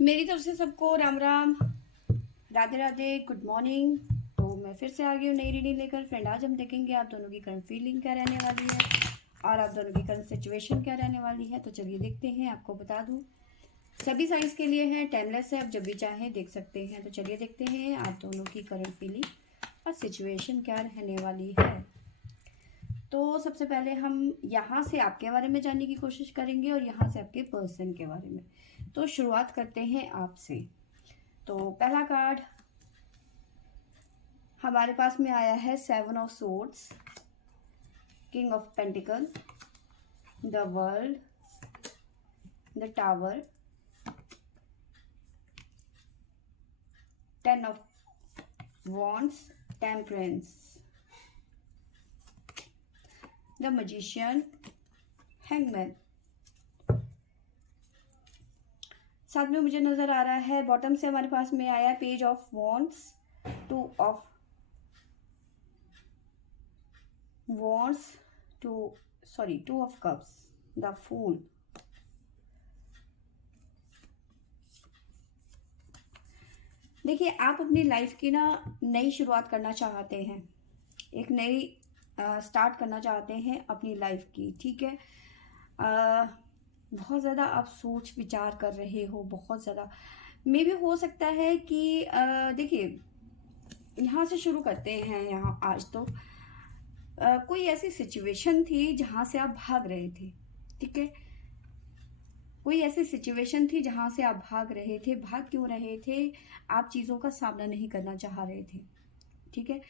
मेरी तरफ से सबको राम राम, राधे राधे, गुड मॉर्निंग। तो मैं फिर से आ गई हूँ नई रीडिंग लेकर। फ्रेंड, आज हम देखेंगे आप दोनों की करंट फीलिंग क्या रहने वाली है और आप दोनों की करंट सिचुएशन क्या रहने वाली है। तो चलिए देखते हैं। आपको बता दूँ, सभी साइज के लिए है, टाइमलेस है, आप जब भी चाहें देख सकते हैं। तो चलिए देखते हैं आप दोनों की करंट फीलिंग और सिचुएशन क्या रहने वाली है। तो सबसे पहले हम यहाँ से आपके बारे में जानने की कोशिश करेंगे और यहाँ से आपके पर्सन के बारे में। तो शुरुआत करते हैं आपसे। तो पहला कार्ड हमारे पास में आया है 7 of swords, king of pentacles, the world, the tower, 10 of wands, temperance, the magician, hangman. साथ में मुझे नजर आ रहा है बॉटम से हमारे पास में आया page of wands, 2 of wands, 2 of cups, the fool. देखिए, आप अपनी लाइफ की ना नई शुरुआत करना चाहते हैं, एक नई स्टार्ट करना चाहते हैं अपनी लाइफ की, ठीक है। बहुत ज़्यादा आप सोच विचार कर रहे हो, बहुत ज़्यादा। मे भी हो सकता है कि देखिए, यहाँ से शुरू करते हैं। यहाँ आज तो कोई ऐसी सिचुएशन थी जहाँ से आप भाग रहे थे, ठीक है। कोई ऐसी सिचुएशन थी जहां से आप भाग रहे थे। भाग क्यों रहे थे? आप चीज़ों का सामना नहीं करना चाह रहे थे, ठीक है।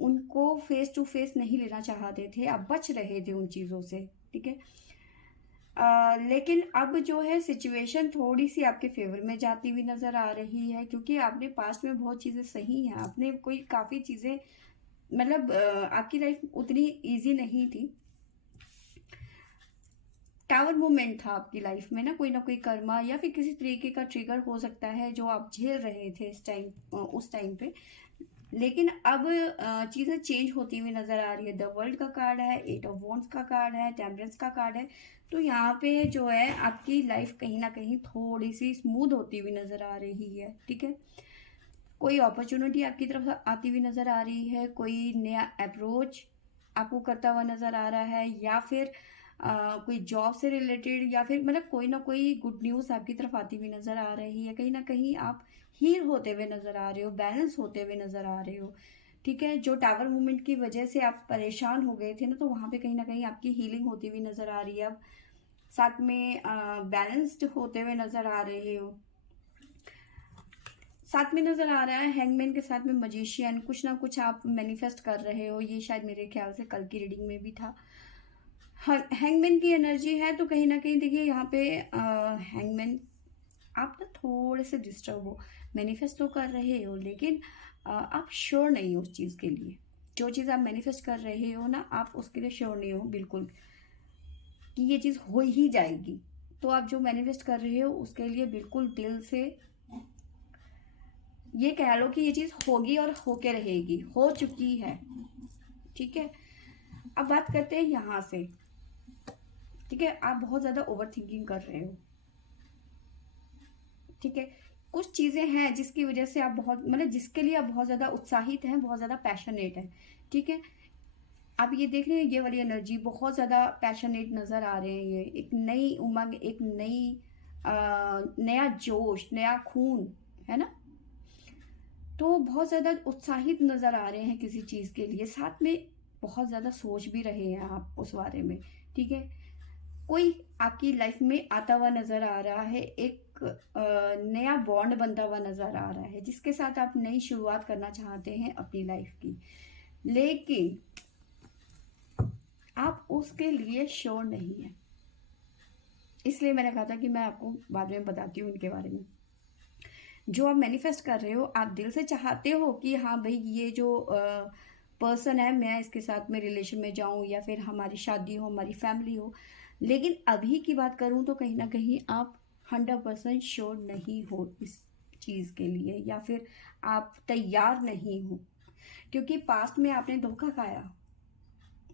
उनको फेस टू फेस नहीं लेना चाहते थे, आप बच रहे थे उन चीज़ों से, ठीक है। लेकिन अब जो है सिचुएशन थोड़ी सी आपके फेवर में जाती हुई नज़र आ रही है, क्योंकि आपने पास्ट में बहुत चीज़ें सही हैं। आपने कोई काफ़ी चीज़ें, मतलब आपकी लाइफ उतनी ईजी नहीं थी। टावर मूवमेंट था आपकी लाइफ में ना कोई कर्मा या फिर किसी तरीके का ट्रिगर हो सकता है जो आप झेल रहे थे इस टाइम, उस टाइम पे। लेकिन अब चीज़ें चेंज होती हुई नजर आ रही है। द वर्ल्ड का कार्ड है, 8 ऑफ वॉन्ड्स का कार्ड है, टेम्परेंस का कार्ड है। तो यहाँ पे जो है आपकी लाइफ कहीं ना कहीं थोड़ी सी स्मूथ होती हुई नजर आ रही है, ठीक है। कोई अपॉर्चुनिटी आपकी तरफ आती हुई नजर आ रही है, कोई नया अप्रोच आपको करता हुआ नजर आ रहा है, या फिर कोई जॉब से रिलेटेड, या फिर मतलब कोई ना कोई गुड न्यूज़ आपकी तरफ आती हुई नजर आ रही है। कहीं ना कहीं आप हील होते हुए नजर आ रहे हो, बैलेंस होते हुए नजर आ रहे हो, ठीक है। जो टावर मूवमेंट की वजह से आप परेशान हो गए थे ना, तो वहां पे कहीं ना कहीं आपकी हीलिंग होती हुई नजर आ रही है। अब साथ में बैलेंस्ड होते हुए नजर आ रहे हो। साथ में नजर आ रहा है हैंगमैन के साथ में मजिशियन। कुछ ना कुछ आप मैनिफेस्ट कर रहे हो, ये शायद मेरे ख्याल से कल की रीडिंग में भी था। हैंगमैन की एनर्जी है, तो कहीं ना कहीं देखिए यहाँ पे हैंगमैन, आप ना थोड़े से डिस्टर्ब हो। मैनिफेस्ट तो कर रहे हो, लेकिन आप श्योर नहीं हो उस चीज़ के लिए। जो चीज़ आप मैनिफेस्ट कर रहे हो ना, आप उसके लिए श्योर नहीं हो बिल्कुल कि ये चीज़ हो ही जाएगी। तो आप जो मैनिफेस्ट कर रहे हो उसके लिए बिल्कुल दिल से ये कह लो कि ये चीज़ होगी और होके रहेगी, हो चुकी है, ठीक है। अब बात करते हैं यहाँ से, ठीक है। आप बहुत ज़्यादा ओवर थिंकिंग कर रहे हो, ठीक है। कुछ चीज़ें हैं जिसकी वजह से आप बहुत, मतलब जिसके लिए आप बहुत ज़्यादा उत्साहित हैं, बहुत ज़्यादा पैशनेट हैं, ठीक है। आप ये देख रहे हैं, ये वाली एनर्जी बहुत ज़्यादा पैशनेट नज़र आ रहे हैं। ये एक नई उमंग, एक नई नया जोश, नया खून है ना। तो बहुत ज़्यादा उत्साहित नज़र आ रहे हैं किसी चीज़ के लिए। साथ में बहुत ज़्यादा सोच भी रहे हैं आप उस बारे में, ठीक है। कोई आपकी लाइफ में आता हुआ नज़र आ रहा है, एक नया बॉन्ड बनता हुआ नज़र आ रहा है, जिसके साथ आप नई शुरुआत करना चाहते हैं अपनी लाइफ की। लेकिन आप उसके लिए श्योर नहीं है, इसलिए मैंने कहा था कि मैं आपको बाद में बताती हूँ इनके बारे में। जो आप मैनिफेस्ट कर रहे हो, आप दिल से चाहते हो कि हाँ भाई, ये जो पर्सन है, मैं इसके साथ में रिलेशन में जाऊं, या फिर हमारी शादी हो, हमारी फैमिली हो। लेकिन अभी की बात करूं तो कहीं ना कहीं आप 100% श्योर नहीं हो इस चीज़ के लिए, या फिर आप तैयार नहीं हो, क्योंकि पास्ट में आपने धोखा खाया।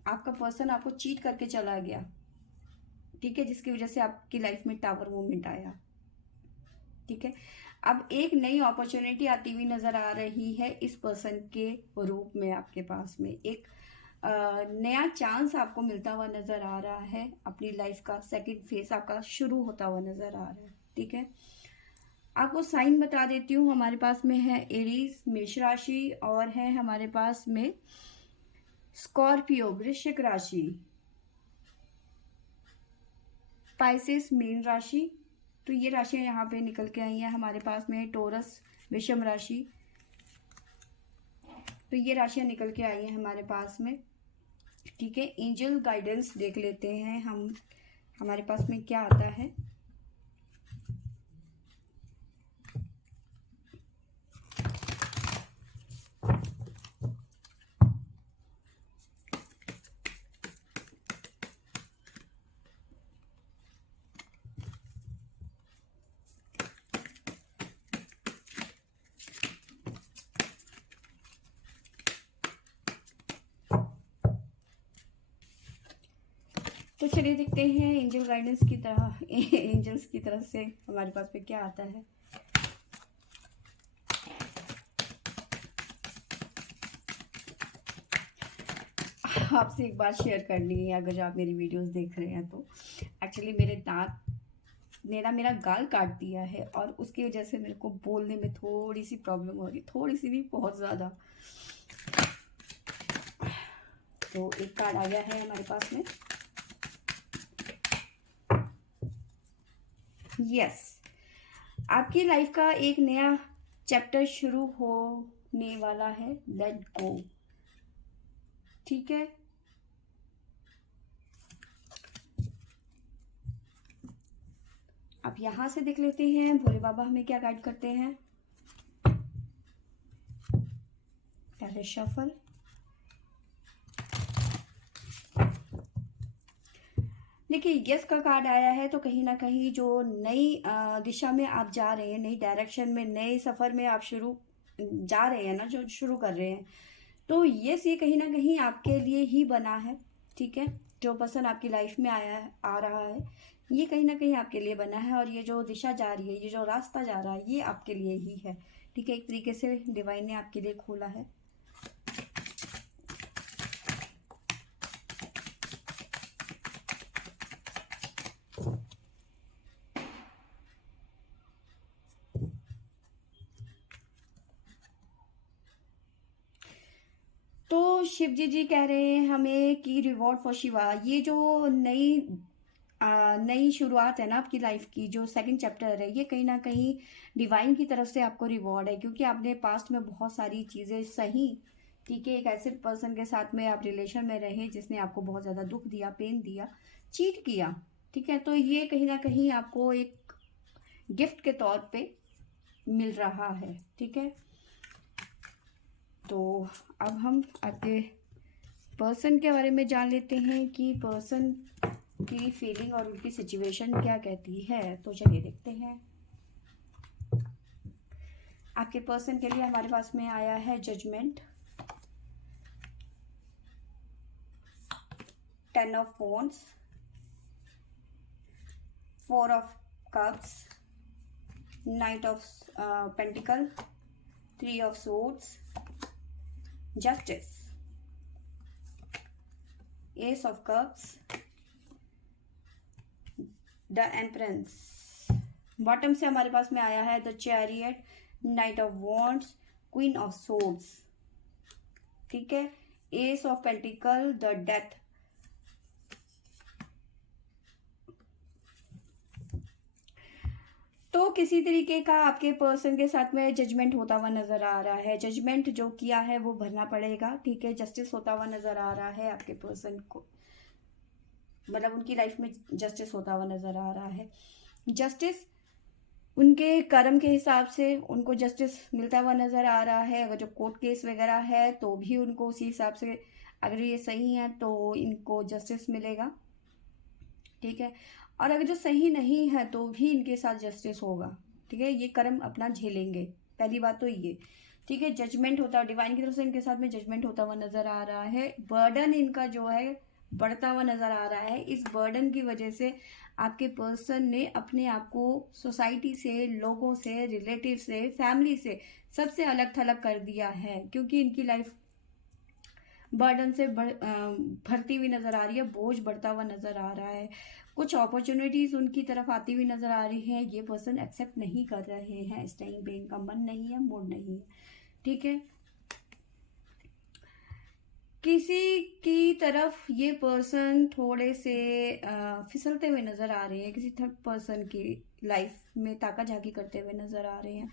आपका पर्सन आपको चीट करके चला गया, ठीक है, जिसकी वजह से आपकी लाइफ में टावर मूवमेंट आया। ठीक है। अब एक नई अपॉर्चुनिटी आती हुई नजर आ रही है इस पर्सन के रूप में, आपके पास में एक नया चांस आपको मिलता हुआ नजर आ रहा है। अपनी लाइफ का सेकंड फेज आपका शुरू होता हुआ नजर आ रहा है। ठीक है, आपको साइन बता देती हूँ। हमारे पास में है एरीज मेष राशि, और है हमारे पास में स्कॉर्पियो वृश्चिक राशि, स्पाइसेस मीन राशि। तो ये राशियां यहाँ पे निकल के आई हैं। हमारे पास में टोरस विषम राशि, तो ये राशियां निकल के आई हैं हमारे पास में। ठीक है, एंजल गाइडेंस देख लेते हैं हम, हमारे पास में क्या आता है। तो चलिए देखते हैं एंजल गाइडेंस की तरह एंजल्स की तरफ से हमारे पास में क्या आता है। आपसे एक बात शेयर करनी है, अगर आप मेरी वीडियोस देख रहे हैं तो एक्चुअली मेरे दांत ने ना मेरा गाल काट दिया है, और उसकी वजह से मेरे को बोलने में थोड़ी सी प्रॉब्लम हो रही, थोड़ी सी भी, बहुत ज़्यादा। तो एक कार्ड आ गया है हमारे पास में। यस, आपकी लाइफ का एक नया चैप्टर शुरू होने वाला है। Let go. ठीक है, अब यहां से देख लेते हैं भोले बाबा हमें क्या गाइड करते हैं। पहले शफल, देखिए यस का कार्ड आया है, तो कहीं ना कहीं जो नई दिशा में आप जा रहे हैं, नई डायरेक्शन में, नए सफर में आप जा रहे हैं ना, जो शुरू कर रहे हैं, तो यस ये कहीं ना कहीं आपके लिए ही बना है। ठीक है, जो पर्सन आपकी लाइफ में आ रहा है, ये कहीं ना कहीं आपके लिए बना है, और ये जो दिशा जा रही है, ये जो रास्ता जा रहा है, ये आपके लिए ही है। ठीक है, एक तरीके से डिवाइन ने आपके लिए खोला है। तो शिव जी कह रहे हैं हमें कि रिवॉर्ड फॉर शिवा, ये जो नई शुरुआत है ना आपकी लाइफ की, जो सेकंड चैप्टर है, ये कहीं ना कहीं डिवाइन की तरफ से आपको रिवॉर्ड है, क्योंकि आपने पास्ट में बहुत सारी चीज़ें सही। ठीक है, एक ऐसे पर्सन के साथ में आप रिलेशन में रहे जिसने आपको बहुत ज़्यादा दुख दिया, पेन दिया, चीट किया। ठीक है, तो ये कहीं ना कहीं आपको एक गिफ्ट के तौर पे मिल रहा है। ठीक है, तो अब हम आगे पर्सन के बारे में जान लेते हैं कि पर्सन की फीलिंग और उनकी सिचुएशन क्या कहती है। तो चलिए देखते हैं। आपके पर्सन के लिए हमारे पास में आया है judgement, 10 of wands, 4 of cups, knight of pentacles, 3 of swords, justice, ace of cups, the empress. Bottom से हमारे पास में आया है the chariot, knight of wands, queen of swords. ठीक है, ace of pentacles, the death. तो किसी तरीके का आपके पर्सन के साथ में जजमेंट होता हुआ नजर आ रहा है। जजमेंट जो किया है वो भरना पड़ेगा। ठीक है, जस्टिस होता हुआ नजर आ रहा है आपके पर्सन को, मतलब उनकी लाइफ में जस्टिस होता हुआ नजर आ रहा है। जस्टिस उनके कर्म के हिसाब से उनको जस्टिस मिलता हुआ नजर आ रहा है। अगर जो कोर्ट केस वगैरह है तो भी उनको उसी हिसाब से, अगर ये सही है तो इनको जस्टिस मिलेगा। ठीक है, और अगर जो सही नहीं है तो भी इनके साथ जस्टिस होगा। ठीक है, ये कर्म अपना झेलेंगे, पहली बात तो ये। ठीक है, जजमेंट होता है डिवाइन की तरफ से, इनके साथ में जजमेंट होता हुआ नजर आ रहा है। बर्डन इनका जो है बढ़ता हुआ नजर आ रहा है। इस बर्डन की वजह से आपके पर्सन ने अपने आप को सोसाइटी से, लोगों से, रिलेटिव से, फैमिली से सबसे अलग थलग कर दिया है, क्योंकि इनकी लाइफ बर्डन से भरती हुई नज़र आ रही है, बोझ बढ़ता हुआ नज़र आ रहा है। कुछ अपॉर्चुनिटीज़ उनकी तरफ आती हुई नज़र आ रही है, ये पर्सन एक्सेप्ट नहीं कर रहे हैं इस टाइम पे, इनका मन नहीं है, मूड नहीं है, ठीक है। किसी की तरफ ये पर्सन थोड़े से फिसलते हुए नज़र आ रहे हैं, किसी थर्ड पर्सन की लाइफ में ताका झाकी करते हुए नज़र आ रहे हैं,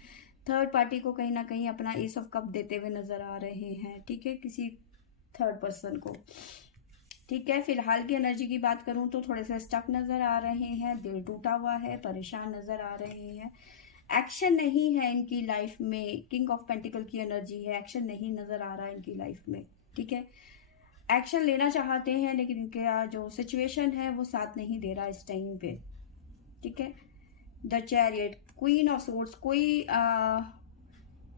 थर्ड पार्टी को कहीं ना कहीं अपना एस ऑफ कप देते हुए नज़र आ रहे हैं, ठीक है, किसी थर्ड पर्सन को, ठीक है। फिलहाल की एनर्जी की बात करूं तो थोड़े से स्टक नज़र आ रहे हैं, दिल टूटा हुआ है, परेशान नज़र आ रहे हैं, एक्शन नहीं है इनकी लाइफ में, किंग ऑफ पेंटिकल की एनर्जी है, एक्शन नहीं नज़र आ रहा है इनकी लाइफ में, ठीक है। एक्शन लेना चाहते हैं लेकिन इनका जो सिचुएशन है वो साथ नहीं दे रहा इस टाइम पे, ठीक है। The chariot, queen of swords, कोई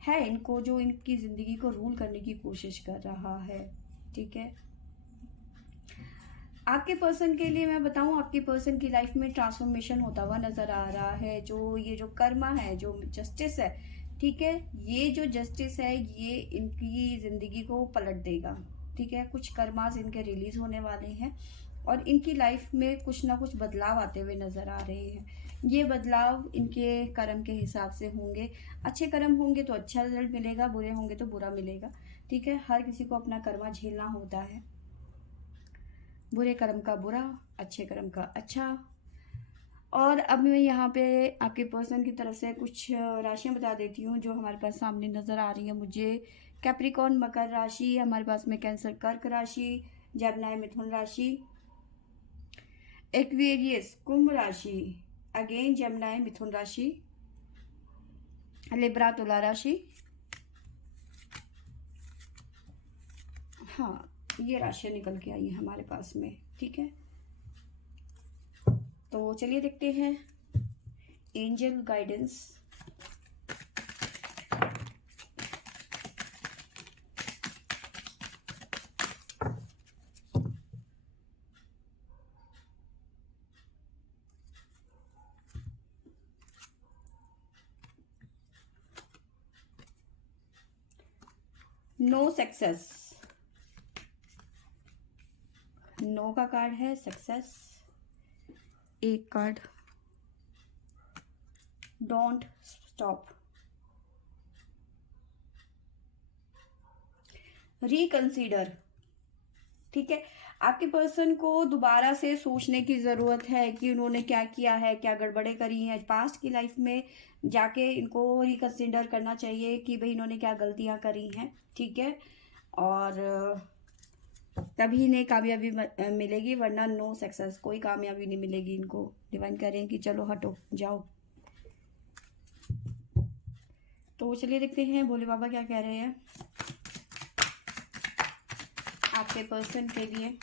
है इनको जो इनकी ज़िंदगी को रूल करने की कोशिश कर रहा है, ठीक है। आपके पर्सन के लिए मैं बताऊं, आपके पर्सन की लाइफ में ट्रांसफॉर्मेशन होता हुआ नज़र आ रहा है। जो ये जो कर्मा है, जो जस्टिस है, ठीक है, ये जो जस्टिस है ये इनकी ज़िंदगी को पलट देगा, ठीक है। कुछ कर्मास इनके रिलीज होने वाले हैं और इनकी लाइफ में कुछ ना कुछ बदलाव आते हुए नज़र आ रहे हैं। ये बदलाव इनके कर्म के हिसाब से होंगे, अच्छे कर्म होंगे तो अच्छा रिजल्ट मिलेगा, बुरे होंगे तो बुरा मिलेगा, ठीक है। हर किसी को अपना कर्मा झेलना होता है, बुरे कर्म का बुरा, अच्छे कर्म का अच्छा। और अब मैं यहाँ पे आपके पर्सन की तरफ से कुछ राशियाँ बता देती हूँ जो हमारे पास सामने नज़र आ रही है मुझे। कैप्रिकॉन मकर राशि, हमारे पास में कैंसर कर्क राशि, जेमिनी मिथुन राशि, एक्वेरियस कुंभ राशि, अगेन जेमिनी मिथुन राशि, लिब्रा तुला राशि, हाँ ये राशियाँ निकल के आई है हमारे पास में, ठीक है। तो चलिए देखते हैं angel guidance. No success, no का कार्ड है, सक्सेस एक कार्ड, डोंट स्टॉप, रिकंसीडर, ठीक है। आपके पर्सन को दोबारा से सोचने की ज़रूरत है कि उन्होंने क्या किया है, क्या गड़बड़े करी हैं पास्ट की लाइफ में, जाके इनको रिकंसीडर करना चाहिए कि भाई इन्होंने क्या गलतियां करी हैं, ठीक है। और तभी इन्हें कामयाबी मिलेगी, वरना नो सक्सेस, कोई कामयाबी नहीं मिलेगी इनको। डिवाइन करें कि चलो हटो जाओ। तो चलिए देखते हैं भोले बाबा क्या कह रहे हैं आपके पर्सन के लिए।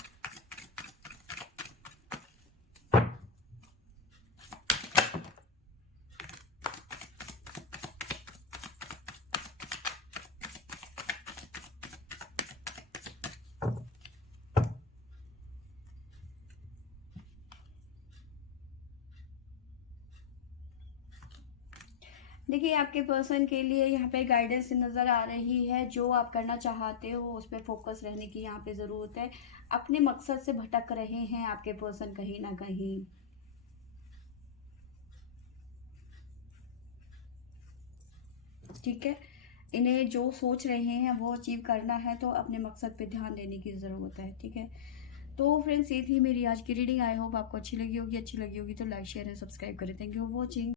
देखिए आपके पर्सन के लिए यहाँ पे गाइडेंस नज़र आ रही है, जो आप करना चाहते हो उस पर फोकस रहने की यहाँ पे ज़रूरत है। अपने मकसद से भटक रहे हैं आपके पर्सन कहीं ना कहीं, ठीक है। इन्हें जो सोच रहे हैं वो अचीव करना है, तो अपने मकसद पे ध्यान देने की ज़रूरत है, ठीक है। तो फ्रेंड्स ये थी मेरी आज की रीडिंग। आई होप आपको अच्छी लगी होगी तो लाइक शेयर एंड सब्सक्राइब करें। Thank you for watching.